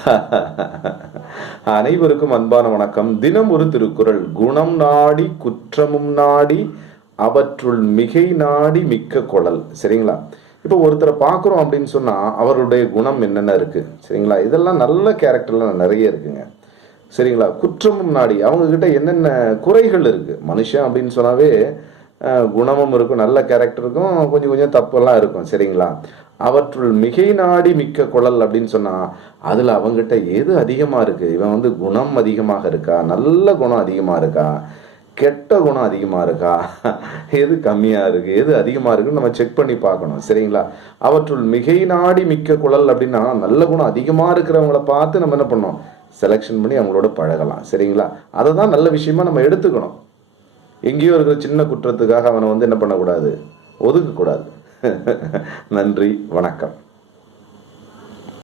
அனைவருக்கும் அன்பான வணக்கம். தினம் ஒரு திருக்குறள். குணம் நாடி குற்றமும் நாடி அவற்றுள் மிகை நாடி மிக்க குழல். சரிங்களா? இப்போ ஒருத்தரை பார்க்குறோம் அப்படின்னு சொன்னால் அவருடைய குணம் என்னென்ன இருக்குது சரிங்களா? இதெல்லாம் நல்ல கேரக்டர்லாம் நிறைய இருக்குங்க. சரிங்களா? குற்றமும் நாடி. அவங்கக்கிட்ட என்னென்ன குறைகள் இருக்குது மனுஷன் அப்படின்னு சொன்னாவே குணமும் இருக்கும் நல்ல கேரக்டருக்கும் கொஞ்சம் கொஞ்சம் தப்பெல்லாம் இருக்கும் சரிங்களா? அவற்றுள் மிகை நாடி மிக்க குழல் அப்படின்னு சொன்னால் அதில் அவங்ககிட்ட எது அதிகமாக இருக்குது இவன் வந்து குணம் அதிகமாக இருக்கா? நல்ல குணம் அதிகமாக இருக்கா? கெட்ட குணம் அதிகமாக இருக்கா? எது கம்மியாக இருக்குது எது அதிகமாக இருக்குன்னு நம்ம செக் பண்ணி பார்க்கணும் சரிங்களா? அவற்றுள் மிகை நாடி மிக்க குழல் அப்படின்னா நல்ல குணம் அதிகமாக இருக்கிறவங்கள பார்த்து நம்ம என்ன பண்ணோம் செலெக்ஷன் பண்ணி அவங்களோட பழகலாம் சரிங்களா? அதை தான் நல்ல விஷயமா நம்ம எடுத்துக்கணும். எங்கேயோ இருக்கிற சின்ன குற்றத்துக்காக அவனை வந்து என்ன பண்ணக்கூடாது? ஒதுக்கக்கூடாது. நன்றி வணக்கம்.